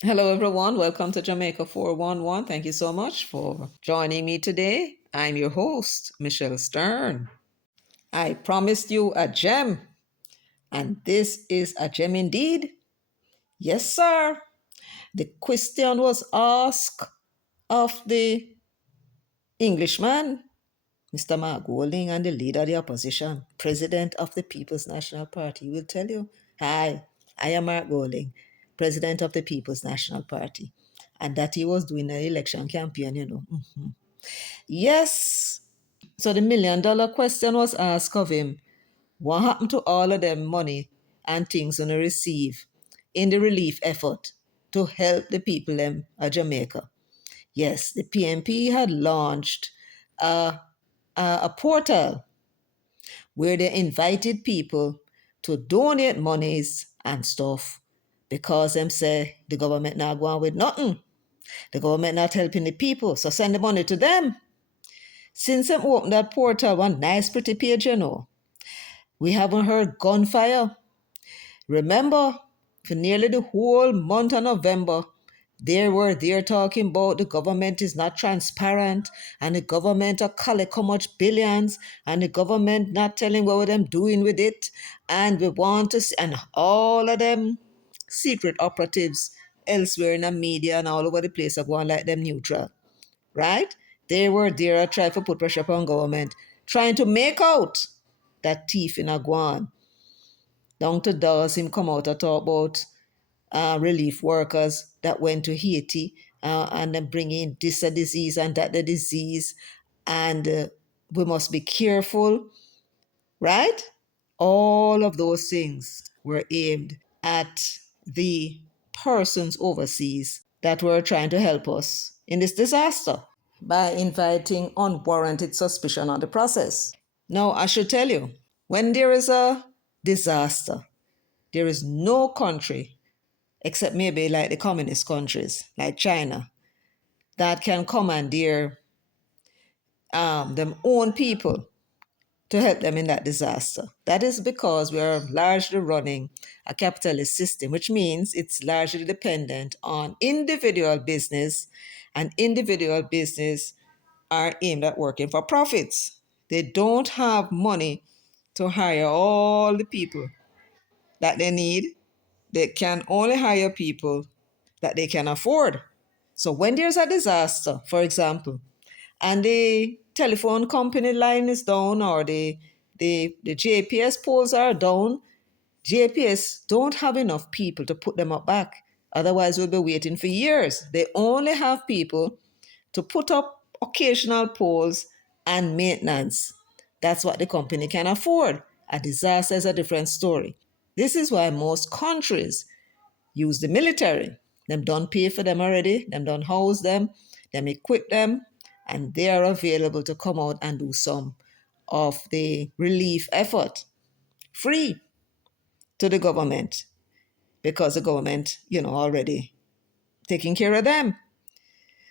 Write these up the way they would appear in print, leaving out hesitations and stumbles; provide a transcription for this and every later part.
Hello, everyone. Welcome to Jamaica 411. Thank you so much for joining me today. I'm your host, Michelle Stern. I promised you a gem, and this is a gem indeed. Yes, sir. The question was asked of the Englishman, Mr. Mark Golding, and the leader of the opposition, president of the People's National Party. He will tell you, hi, I am Mark Golding, president of the People's National Party. And that he was doing an election campaign. Yes. So the $1 million question was asked of him. What happened to all of them money and things on receive in the relief effort to help the people of Jamaica? Yes, the PNP had launched a portal where they invited people to donate monies and stuff because them say the government not going with nothing. The government not helping the people, so send the money to them. Since them opened that portal, one nice pretty page. We haven't heard gunfire. Remember, for nearly the whole month of November, they were there talking about the government is not transparent and the government are collect how much billions and the government not telling what them doing with it. And we want to see, and all of them secret operatives elsewhere in the media and all over the place are going like them neutral, right? They were there trying to put pressure upon government, trying to make out that thief in a guan. Down to Dawes, him come out and talk about relief workers that went to Haiti and then bring in this a disease and that the disease. And we must be careful, right? All of those things were aimed at the persons overseas that were trying to help us in this disaster by inviting unwarranted suspicion on the process. Now, I should tell you, when there is a disaster, there is no country, except maybe like the communist countries, like China, that can commandeer them own people to help them in that disaster. That is because we are largely running a capitalist system, which means it's largely dependent on individual business, and individual business are aimed at working for profits. They don't have money to hire all the people that they need. They can only hire people that they can afford. So when there's a disaster, for example, and the telephone company line is down or the JPS poles are down, JPS don't have enough people to put them up back. Otherwise, we'll be waiting for years. They only have people to put up occasional poles and maintenance. That's what the company can afford. A disaster is a different story. This is why most countries use the military. Them don't pay for them already, them don't house them equip them, and they are available to come out and do some of the relief effort free to the government because the government, already taking care of them.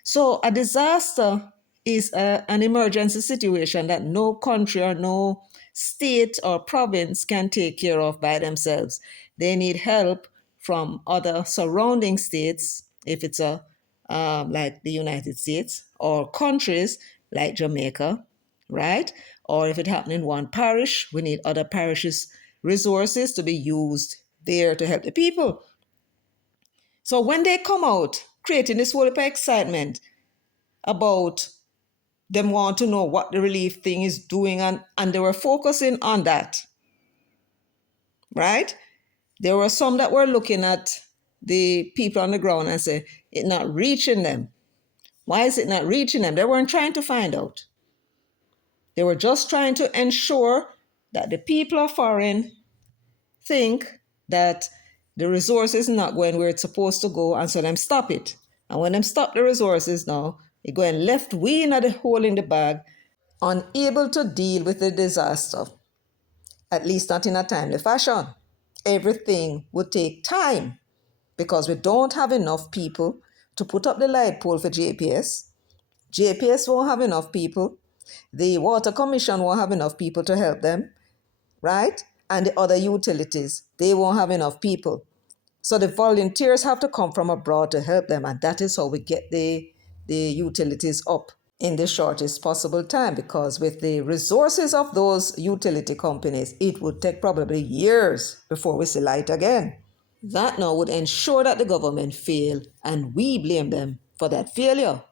So a disaster is an emergency situation that no country or no state or province can take care of by themselves. They need help from other surrounding states, if it's like the United States, or countries like Jamaica, right? Or if it happened in one parish, we need other parishes' resources to be used there to help the people. So when they come out creating this whole heap of excitement about them want to know what the relief thing is doing, and they were focusing on that, right? There were some that were looking at the people on the ground and say, it's not reaching them. Why is it not reaching them? They weren't trying to find out. They were just trying to ensure that the people of foreign think that the resources not going where it's supposed to go, and so them stop it. And when them stop the resources now, it go and left we in the hole in the bag, unable to deal with the disaster, at least not in a timely fashion. Everything would take time because we don't have enough people to put up the light pole for JPS. JPS won't have enough people. The Water Commission won't have enough people to help them, right? And the other utilities, they won't have enough people. So the volunteers have to come from abroad to help them, and that is how we get the utilities up in the shortest possible time, because with the resources of those utility companies, it would take probably years before we see light again. That now would ensure that the government fail, and we blame them for that failure.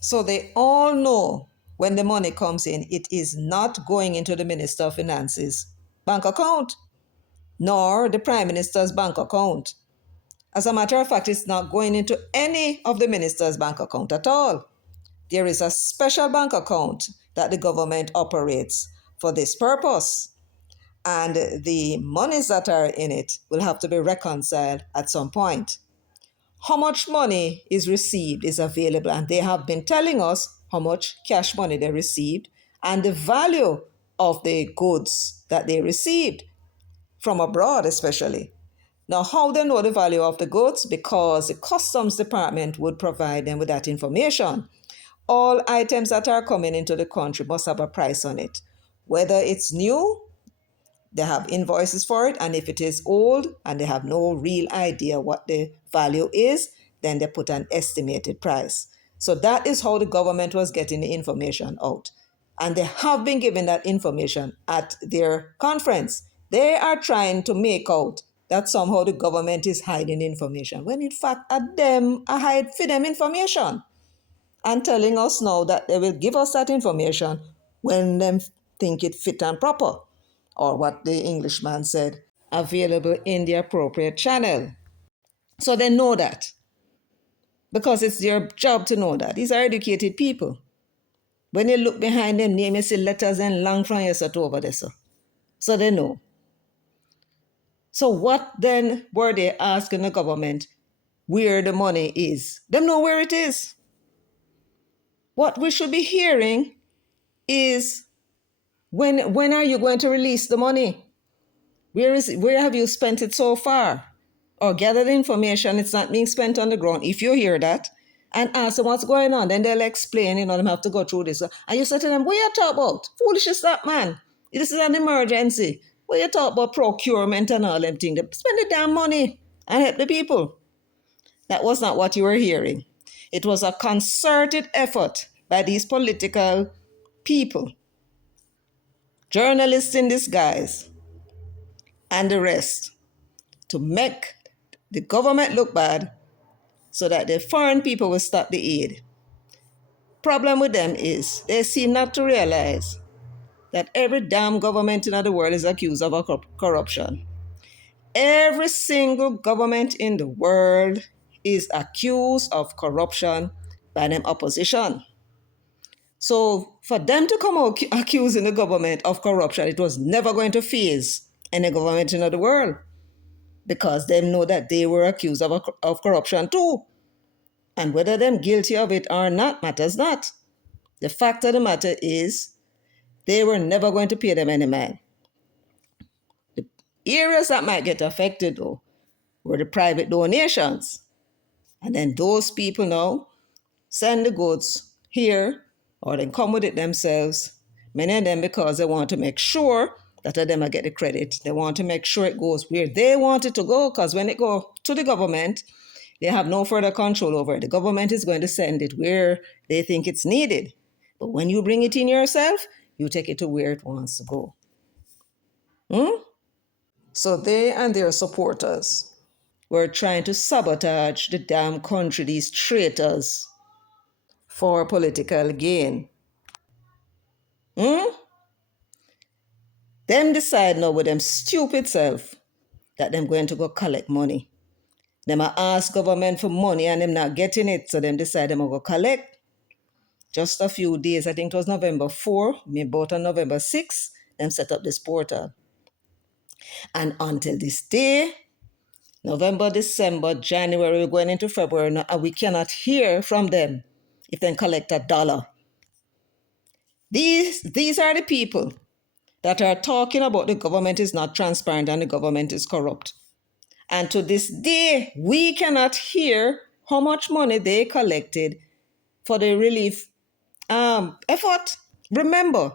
So they all know when the money comes in, it is not going into the Minister of Finance's bank account, nor the Prime Minister's bank account. As a matter of fact, it's not going into any of the minister's bank account at all. There is a special bank account that the government operates for this purpose. And the monies that are in it will have to be reconciled at some point. How much money is received is available, and they have been telling us how much cash money they received and the value of the goods that they received from abroad especially. Now, how they know the value of the goods? Because the customs department would provide them with that information. All items that are coming into the country must have a price on it. Whether it's new, they have invoices for it, and if it is old and they have no real idea what the value is, then they put an estimated price. So that is how the government was getting the information out. And they have been given that information at their conference. They are trying to make out that somehow the government is hiding information, when in fact at them I hide for them information, and telling us now that they will give us that information when they think it fit and proper, or what the Englishman said, available in the appropriate channel. So they know that, because it's their job to know that. These are educated people. When you look behind them name, you see letters and long from you set over there. So they know. So what then were they asking the government where the money is? They know where it is. What we should be hearing is, when are you going to release the money? Where have you spent it so far? Or gathered information, it's not being spent on the ground. If you hear that and ask them what's going on, then they'll explain, them have to go through this. And you say to them, what you talk about? Foolish is that, man. This is an emergency. What you talk about procurement and all them things? Spend the damn money and help the people. That was not what you were hearing. It was a concerted effort by these political people, journalists in disguise, and the rest, to make the government look bad so that the foreign people will stop the aid. Problem with them is they seem not to realize that every damn government in the world is accused of corruption. Every single government in the world is accused of corruption by them opposition. So for them to come out accusing the government of corruption, it was never going to faze any government in the world, because they know that they were accused of corruption too. And whether they're guilty of it or not matters not. The fact of the matter is, they were never going to pay them any mind. The areas that might get affected, though, were the private donations. And then those people now send the goods here, or they come with it themselves. Many of them because they want to make sure that them will get the credit. They want to make sure it goes where they want it to go, because when it goes to the government, they have no further control over it. The government is going to send it where they think it's needed. But when you bring it in yourself, you take it to where it wants to go. So they and their supporters were trying to sabotage the damn country, these traitors, for political gain. Them decide now with them stupid self that them going to go collect money. Them a ask government for money and them not getting it, so them decide them go collect. Just a few days, I think it was November 4, maybe about on November 6, them set up this portal. And until this day, November, December, January, we're going into February now, and we cannot hear from them if they collect $1. These are the people that are talking about the government is not transparent and the government is corrupt. And to this day, we cannot hear how much money they collected for the relief effort. Remember,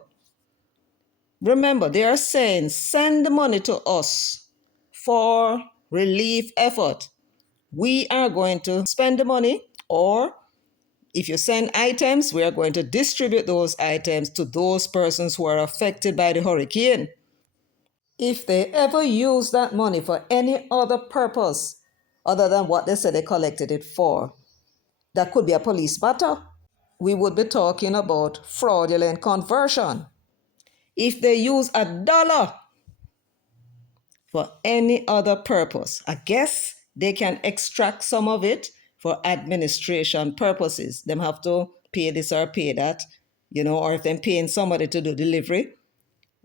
they are saying, send the money to us for relief effort. We are going to spend the money, or if you send items, we are going to distribute those items to those persons who are affected by the hurricane. If they ever use that money for any other purpose other than what they said they collected it for, that could be a police matter. We would be talking about fraudulent conversion. If they use $1 for any other purpose, I guess they can extract some of it for administration purposes. Them have to pay this or pay that, or if they're paying somebody to do delivery,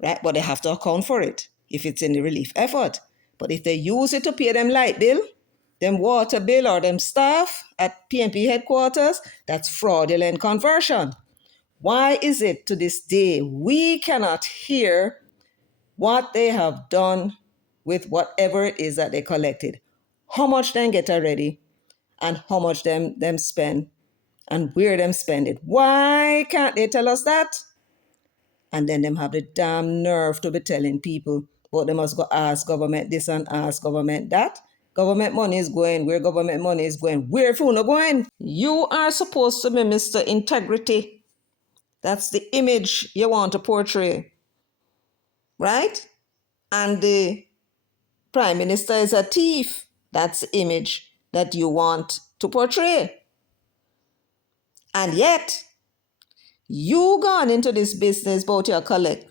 right? But they have to account for it if it's in the relief effort. But if they use it to pay them light bill, them water bill, or them staff at PNP headquarters, that's fraudulent conversion. Why is it to this day we cannot hear what they have done with whatever it is that they collected? How much them get already, and how much them spend, and where them spend it? Why can't they tell us that? And then them have the damn nerve to be telling people, but they must go ask government this and ask government that. Government money is going where government money is going. Where if you not going? You are supposed to be Mr. Integrity. That's the image you want to portray, right? And the prime minister is a thief. That's the image that you want to portray. And yet, you gone into this business about your collect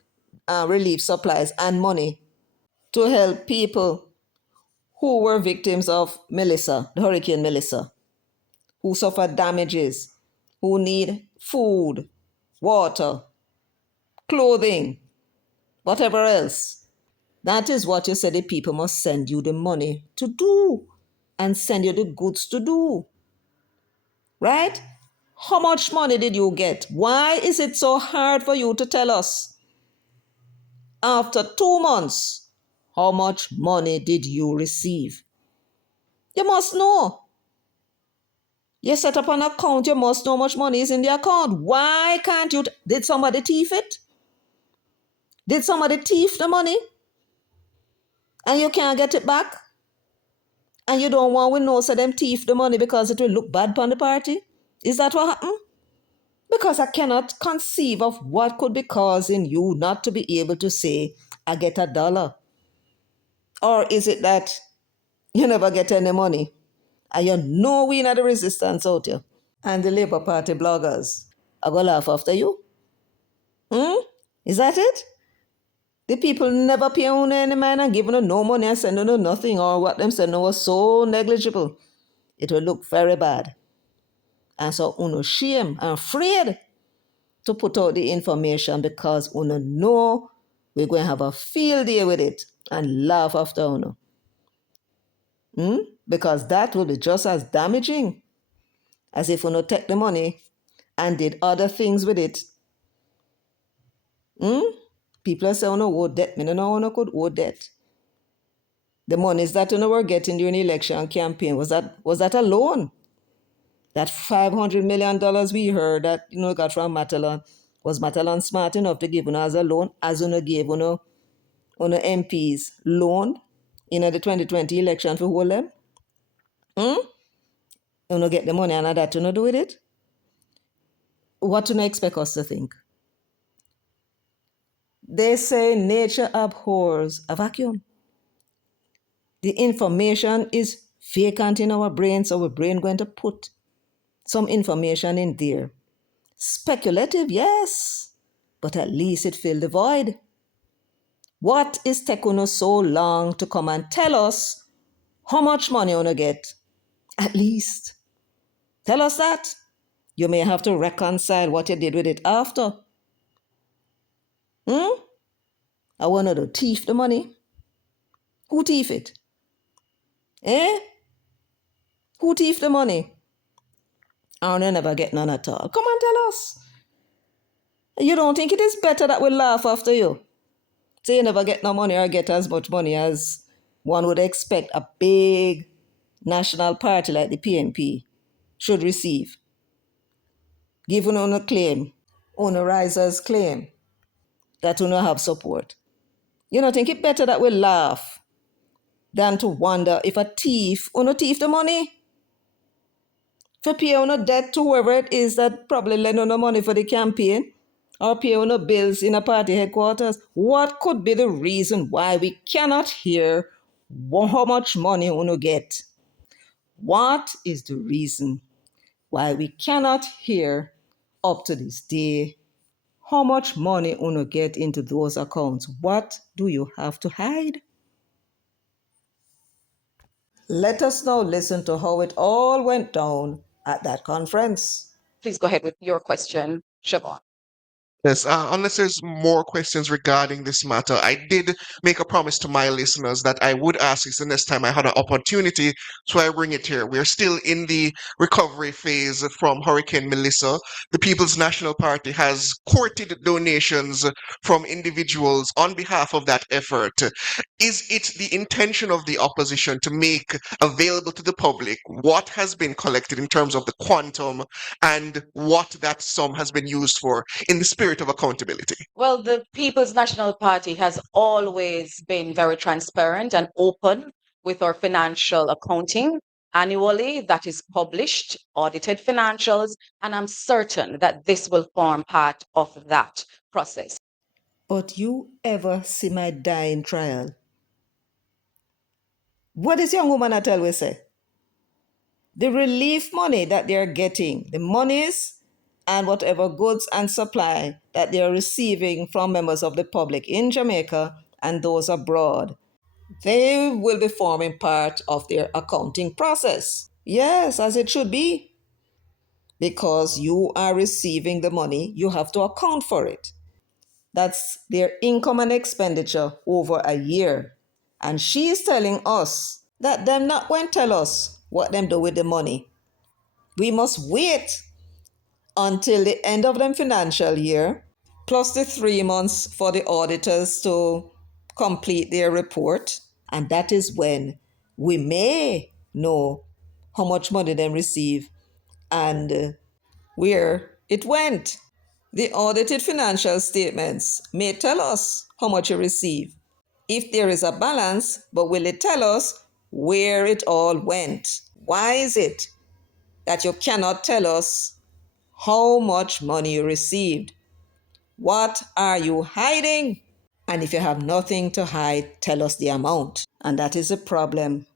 relief supplies and money to help people who were victims of Melissa, the Hurricane Melissa, who suffered damages, who need food, water, clothing, whatever else. That is what you said the people must send you the money to do and send you the goods to do. Right? How much money did you get? Why is it so hard for you to tell us? After 2 months, how much money did you receive? You must know. You set up an account, you must know how much money is in the account. Why can't you? Did somebody thief it? Did somebody thief the money? And you can't get it back? And you don't want to know so them thief the money because it will look bad upon the party? Is that what happened? Because I cannot conceive of what could be causing you not to be able to say, I get $1. Or is it that you never get any money? And you know we not the resistance out here. And the Labour Party bloggers are going to laugh after you? Is that it? The people never pay on any man and give no money and send no nothing, or what them send was so negligible. It will look very bad. And so uno shame and afraid to put out the information because uno know we're going to have a field day with it and laugh after uno. Because that will be just as damaging as if uno take the money and did other things with it. People say uno owe debt. Me no know uno could owe debt. The monies that uno were getting during the election campaign, was that a loan? That $500 million we heard that got from Matalan, was Matalan smart enough to give uno as a loan, as uno gave uno MPs loan in the 2020 election for hold them? Uno get the money and that uno do with it? What do you expect us to think? They say nature abhors a vacuum. The information is vacant in our brain, so our brain going to put some information in there. Speculative, yes, but at least it filled the void. What is taking us so long to come and tell us how much money you wanna get? At least tell us that. You may have to reconcile what you did with it after. I want to thief the money. Who thief it? Who thief the money? I will never get none at all. Come and tell us. You don't think it is better that we laugh after you? So you never get no money or get as much money as one would expect a big national party like the PNP should receive. Given on a claim, on a riser's claim, that we not have support. You don't think it better that we laugh than to wonder if a thief or no thief the money. For pay on a debt to whoever it is that probably lend on the money for the campaign or pay on the bills in a party headquarters. What could be the reason why we cannot hear how much money uno get? What is the reason why we cannot hear up to this day how much money uno get into those accounts? What do you have to hide? Let us now listen to how it all went down at that conference. Please go ahead with your question, Siobhan. Yes, unless there's more questions regarding this matter, I did make a promise to my listeners that I would ask this the next time I had an opportunity, so I bring it here. We're still in the recovery phase from Hurricane Melissa. The People's National Party has courted donations from individuals on behalf of that effort. Is it the intention of the opposition to make available to the public what has been collected in terms of the quantum and what that sum has been used for in the spirit of accountability? Well, the People's National Party has always been very transparent and open with our financial accounting. Annually, that is published, audited financials, and I'm certain that this will form part of that process. But you ever see my dying trial? What is young woman I tell we say? The relief money that they're getting, the monies and whatever goods and supply that they're receiving from members of the public in Jamaica and those abroad, they will be forming part of their accounting process. Yes, as it should be. Because you are receiving the money, you have to account for it. That's their income and expenditure over a year. And she is telling us that them not going to tell us what them do with the money. We must wait until the end of the financial year, plus the 3 months for the auditors to complete their report. And that is when we may know how much money they receive and where it went. The audited financial statements may tell us how much you receive, if there is a balance, but will it tell us where it all went? Why is it that you cannot tell us how much money you received? What are you hiding? And if you have nothing to hide, tell us the amount. And that is a problem.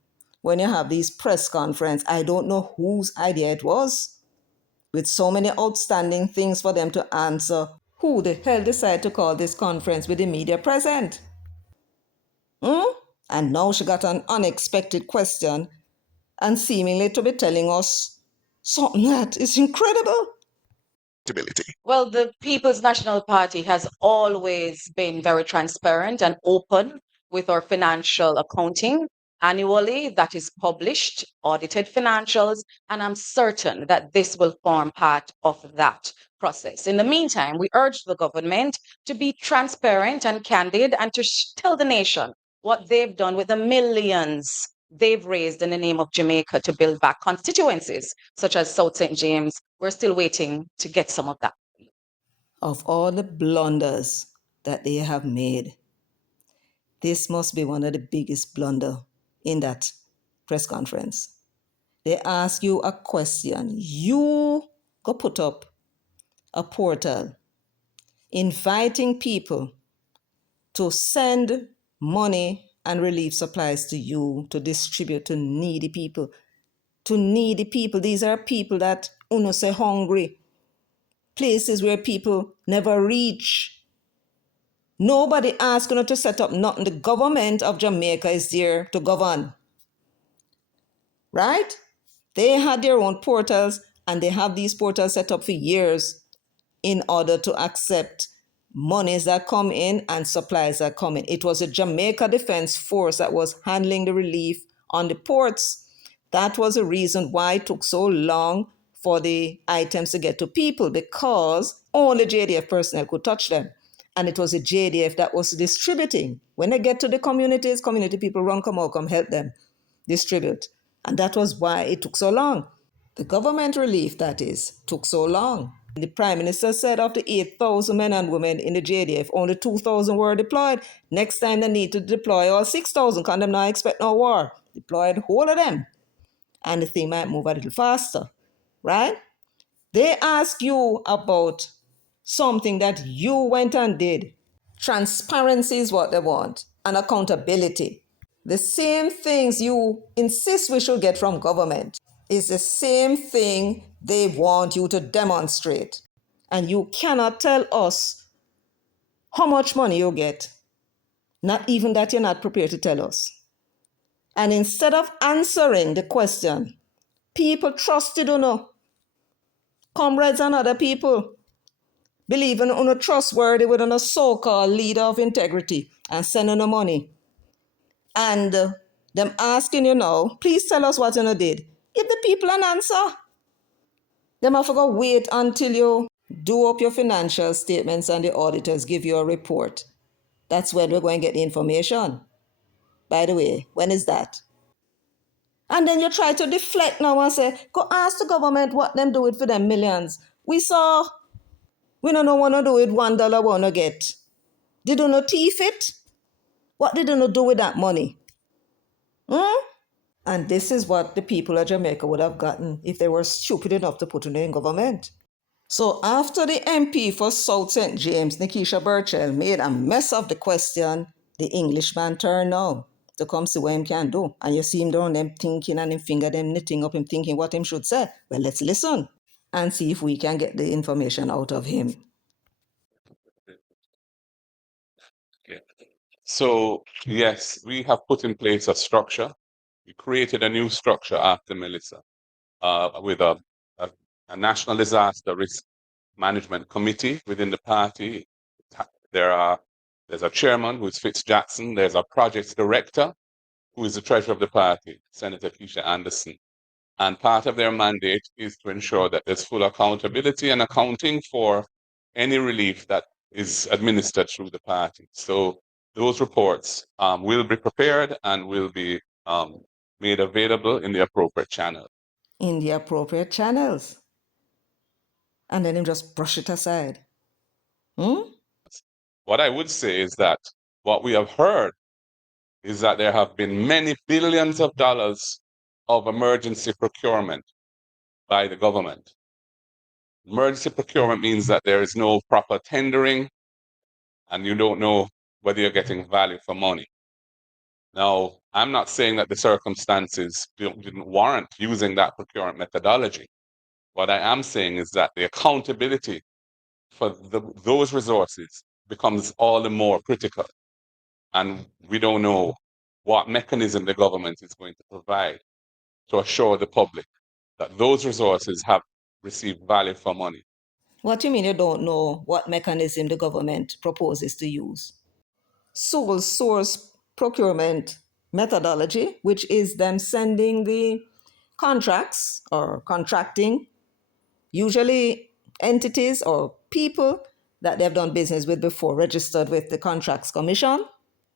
When you have these press conferences, I don't know whose idea it was. With so many outstanding things for them to answer, who the hell decided to call this conference with the media present? And now she got an unexpected question and seemingly to be telling us something that is incredible. Well, the People's National Party has always been very transparent and open with our financial accounting. Annually, that is published, audited financials, and I'm certain that this will form part of that process. In the meantime, we urge the government to be transparent and candid and to tell the nation what they've done with the millions they've raised in the name of Jamaica to build back constituencies such as South St. James. We're still waiting to get some of that. Of all the blunders that they have made, this must be one of the biggest blunder in that press conference. They ask you a question. You go put up a portal inviting people to send money and relief supplies to you to distribute to needy people. To needy people. These are people that uno say hungry. Places where people never reach. Nobody asking you to set up nothing. The government of Jamaica is there to govern. Right? They had their own portals and they have these portals set up for years in order to accept monies that come in and supplies that come in. It was the Jamaica Defense Force that was handling the relief on the ports. That was the reason why it took so long for the items to get to people, because only JDF personnel could touch them. And it was the JDF that was distributing. When they get to the communities, community people run, come out, come help them distribute. And that was why it took so long. The government relief, that is, took so long. The Prime Minister said of the 8,000 men and women in the JDF, only 2,000 were deployed. Next time they need to deploy all 6,000, because them not expect no war. Deploy the whole of them. And the thing might move a little faster, right? They ask you about something that you went and did. Transparency is what they want, and accountability. The same things you insist we should get from government is the same thing they want you to demonstrate. And you cannot tell us how much money you get, not even that you're not prepared to tell us. And instead of answering the question, people trusted or no, comrades and other people, believing on a trustworthy with a so-called leader of integrity and sending the money. And them asking you now, please tell us what you did. Give the people an answer. Them have to go wait until you do up your financial statements and the auditors give you a report. That's when we're going to get the information. By the way, when is that? And then you try to deflect now and say, go ask the government what them do it for them millions. We don't want to do it $1 want to get. They don't know thief it. What did they do with that money? And this is what the people of Jamaica would have gotten if they were stupid enough to put in government. So after the MP for South St. James, Nikisha Burchell, made a mess of the question, the Englishman turned now to come see what him can do. And you see him down them thinking and him finger them knitting up him thinking what him should say. Well, let's listen and see if we can get the information out of him. So, yes, we have put in place a structure. We created a new structure after Melissa with a national disaster risk management committee within the party. There's a chairman who is Fitz Jackson. There's a project director who is the treasurer of the party, Senator Keisha Anderson. And part of their mandate is to ensure that there's full accountability and accounting for any relief that is administered through the party. So those reports will be prepared and will be made available in the appropriate channel. In the appropriate channels. And then him just brush it aside. What I would say is that what we have heard is that there have been many billions of dollars of emergency procurement by the government. Emergency procurement means that there is no proper tendering and you don't know whether you're getting value for money. Now, I'm not saying that the circumstances didn't warrant using that procurement methodology. What I am saying is that the accountability for those resources becomes all the more critical. And we don't know what mechanism the government is going to provide to assure the public that those resources have received value for money. What do you mean you don't know what mechanism the government proposes to use? Sole source procurement methodology, which is them sending the contracts or contracting, usually entities or people that they've done business with before, registered with the Contracts Commission,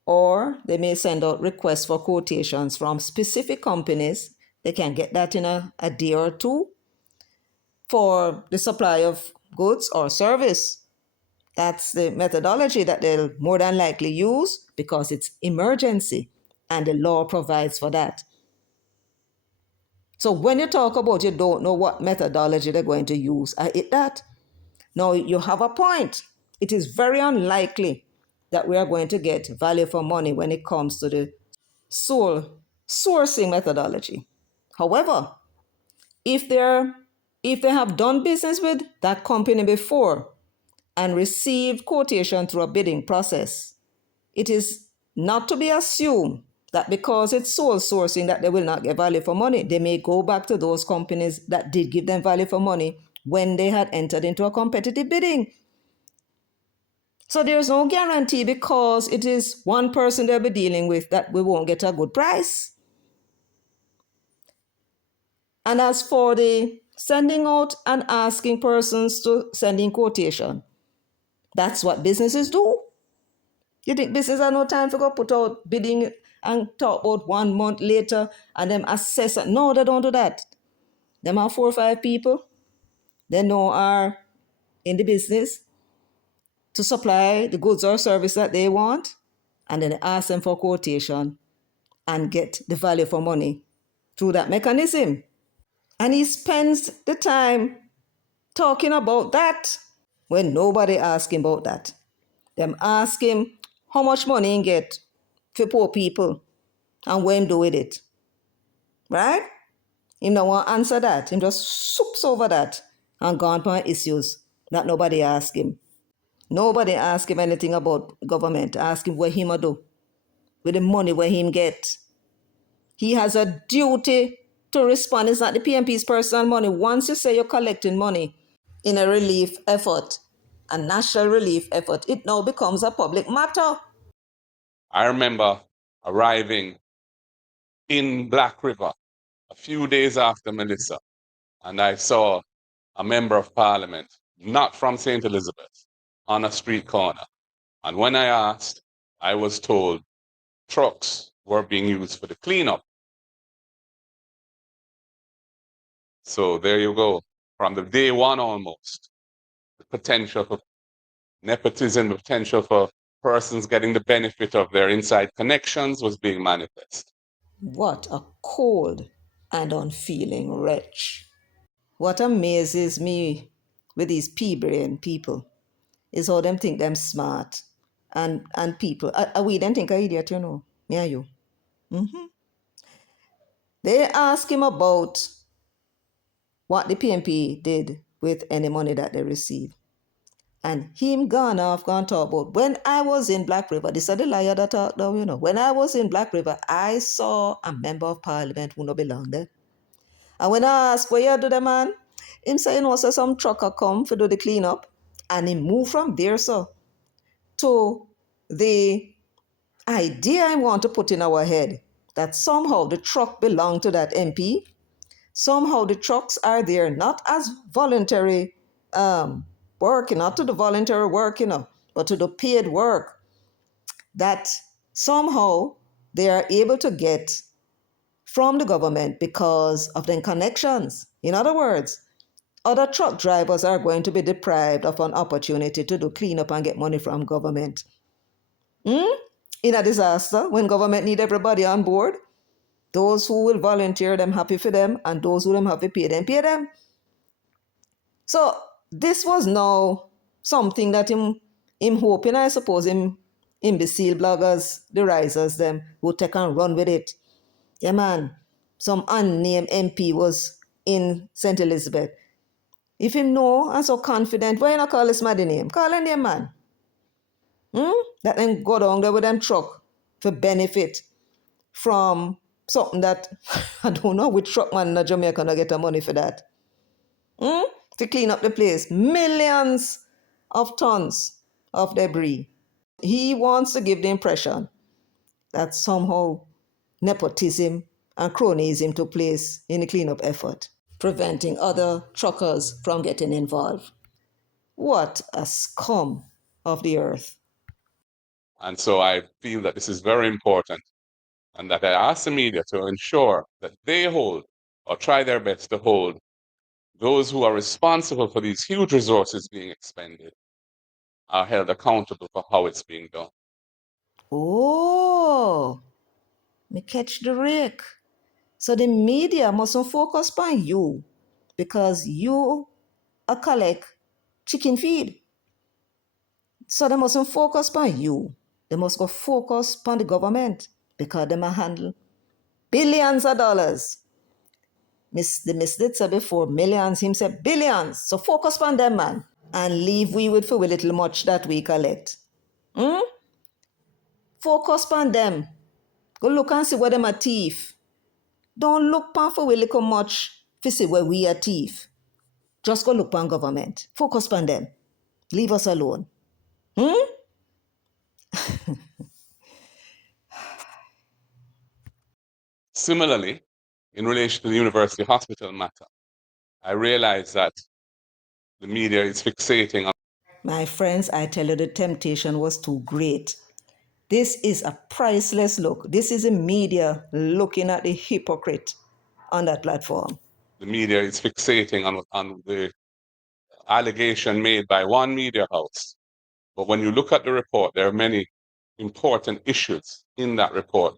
or they may send out requests for quotations from specific companies. They can get that in a day or two for the supply of goods or service. That's the methodology that they'll more than likely use because it's emergency and the law provides for that. So when you talk about you don't know what methodology they're going to use, I hate that. Now you have a point. It is very unlikely that we are going to get value for money when it comes to the sole sourcing methodology. However, if they have done business with that company before and received quotation through a bidding process, it is not to be assumed that because it's sole sourcing that they will not get value for money. They may go back to those companies that did give them value for money when they had entered into a competitive bidding. So there's no guarantee because it is one person they'll be dealing with that we won't get a good price. And as for the sending out and asking persons to send in quotation, that's what businesses do. You think business have no time to go put out bidding and talk about 1 month later and them assess it? No, they don't do that. Them are 4 or 5 people. They know are in the business to supply the goods or service that they want, and then ask them for quotation and get the value for money through that mechanism. And he spends the time talking about that when nobody asks him about that. Them ask him how much money he get for poor people and what him do with it. Right? Him don't want to answer that. Him just soups over that and gone on issues that nobody ask him. Nobody ask him anything about government. Ask him what him a do with the money where him get. He has a duty to respond. It's not the PNP's personal money. Once you say you're collecting money in a relief effort, a national relief effort, it now becomes a public matter. I remember arriving in Black River a few days after Melissa, and I saw a member of parliament, not from St. Elizabeth, on a street corner. And when I asked, I was told trucks were being used for the cleanup. So there you go. From the day one almost, the potential for nepotism, the potential for persons getting the benefit of their inside connections was being manifest. What a cold and unfeeling wretch. What amazes me with these pea-brain people is how them think them smart. And people, we don't think I idiot, you know, me and you. They ask him about what the PNP did with any money that they received. And him gone talk about, when I was in Black River, this is the liar that talk now, you know. When I was in Black River, I saw a member of parliament who no belong there. And when I asked, where you do the man? Him say, you know, so some trucker come to do the cleanup. And he moved from there, so, to the idea I want to put in our head that somehow the truck belonged to that MP. Somehow the trucks are there not as voluntary work, not to the voluntary work, you know, but to the paid work, that somehow they are able to get from the government because of their connections. In other words, other truck drivers are going to be deprived of an opportunity to do cleanup and get money from government. In a disaster, when government need everybody on board, those who will volunteer, them happy for them, and those who them have to pay them. So this was now something that him hoping, I suppose, him imbecile bloggers, the risers, them would take and run with it. Yeah, man, some unnamed MP was in St. Elizabeth. If him know and so confident, why you not call his mad name? Call him name, man. That then go down there with them truck for benefit from something that I don't know which truck man in Jamaica gonna get the money for that. To clean up the place. Millions of tons of debris. He wants to give the impression that somehow nepotism and cronyism took place in the cleanup effort, preventing other truckers from getting involved. What a scum of the earth. And so I feel that this is very important, and that I ask the media to ensure that they hold, or try their best to hold, those who are responsible for these huge resources being expended are held accountable for how it's being done. Oh, me catch the rake. So the media mustn't focus on you because you collect chicken feed. So they mustn't focus on you. They must go focus on the government because they might handle billions of dollars. The Miss did say before millions, him said billions. So focus on them, man, and leave we with for we little much that we collect. Focus on them. Go look and see where them are thief. Don't look pan for we little much to see where we are thief. Just go look on government. Focus on them. Leave us alone. Similarly, in relation to the university hospital matter, I realize that the media is fixating on. My friends, I tell you, the temptation was too great. This is a priceless look. This is the media looking at the hypocrite on that platform. The media is fixating on the allegation made by one media house. But when you look at the report, there are many important issues in that report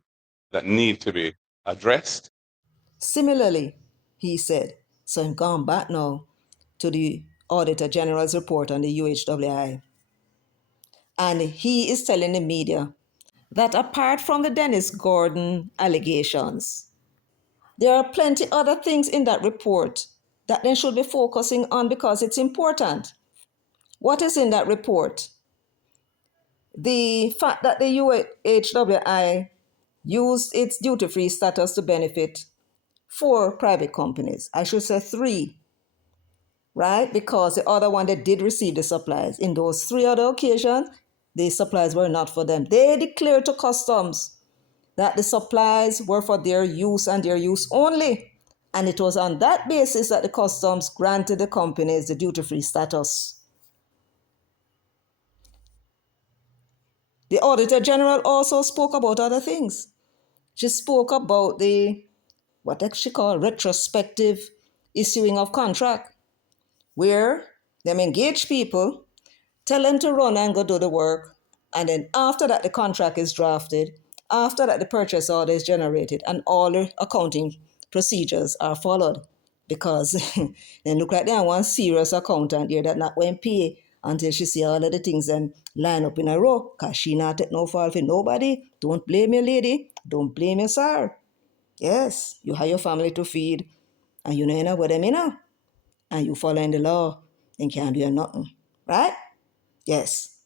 that need to be addressed. Similarly, he said, so I'm gone back now to the Auditor General's report on the UHWI. And he is telling the media that apart from the Dennis Gordon allegations, there are plenty other things in that report that they should be focusing on because it's important. What is in that report? The fact that the UHWI used its duty-free status to benefit 4 private companies. I should say 3, right? Because the other one, they did receive the supplies. In those 3 other occasions, the supplies were not for them. They declared to customs that the supplies were for their use and their use only. And it was on that basis that the customs granted the companies the duty-free status. The Auditor General also spoke about other things. She spoke about what she called retrospective issuing of contract, where them engage people, tell them to run and go do the work, and then after that the contract is drafted, after that the purchase order is generated, and all the accounting procedures are followed. Because they look like they are one serious accountant here that not going to pay until she see all of the things them line up in a row, because she not take no fault for nobody. Don't blame your lady. Don't blame your sir. Yes, you have your family to feed, and you know what I mean, and you following the law, and can't do nothing, right? Yes.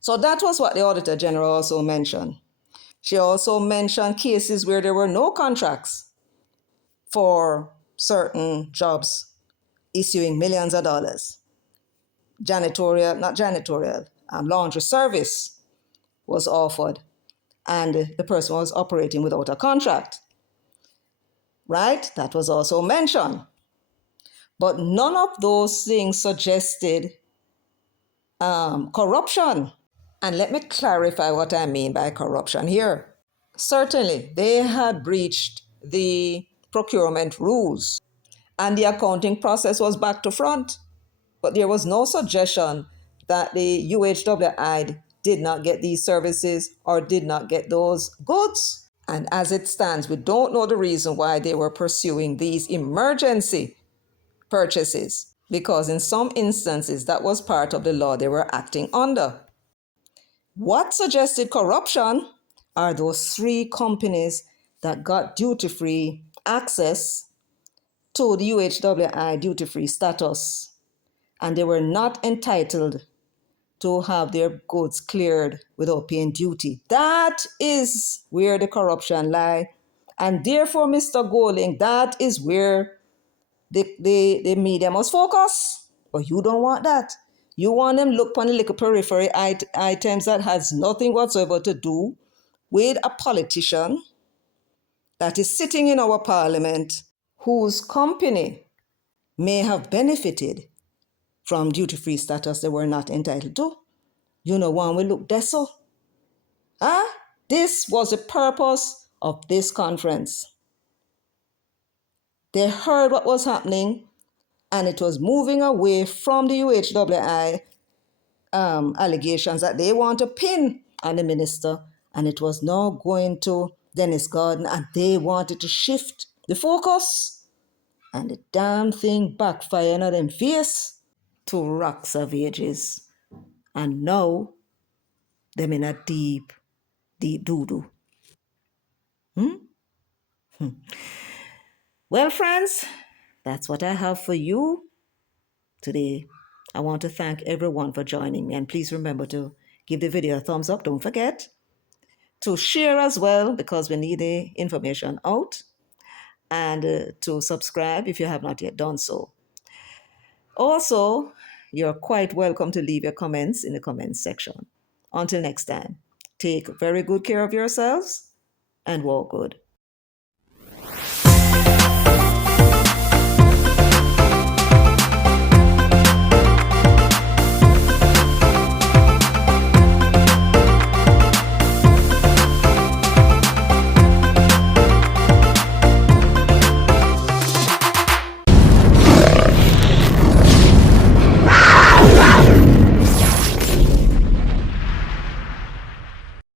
So that was what the Auditor General also mentioned. She also mentioned cases where there were no contracts for certain jobs, issuing millions of dollars. Laundry service was offered, and the person was operating without a contract. Right? That was also mentioned. But none of those things suggested corruption. And let me clarify what I mean by corruption here. Certainly, they had breached the procurement rules and the accounting process was back to front. But there was no suggestion that the UHWI did not get these services or did not get those goods. And as it stands, we don't know the reason why they were pursuing these emergency purchases, because in some instances that was part of the law they were acting under. What suggested corruption are those 3 companies that got duty-free access to the UHWI duty-free status, and they were not entitled to have their goods cleared without paying duty. That is where the corruption lies. And therefore, Mr. Golding, that is where the media must focus. But you don't want that. You want them look on the little periphery items that has nothing whatsoever to do with a politician that is sitting in our parliament whose company may have benefited from duty-free status they were not entitled to. You know, one will look deso. This was the purpose of this conference. They heard what was happening, and it was moving away from the UHWI allegations that they want to pin on the minister, and it was now going to Dennis Gordon, and they wanted to shift the focus, and the damn thing backfired on them face to rocks of ages, and now them in a deep, deep doo-doo. Well, friends, that's what I have for you today. I want to thank everyone for joining me, and please remember to give the video a thumbs up. Don't forget to share as well, because we need the information out, and to subscribe if you have not yet done so. Also, you're quite welcome to leave your comments in the comments section. Until next time, take very good care of yourselves and walk good.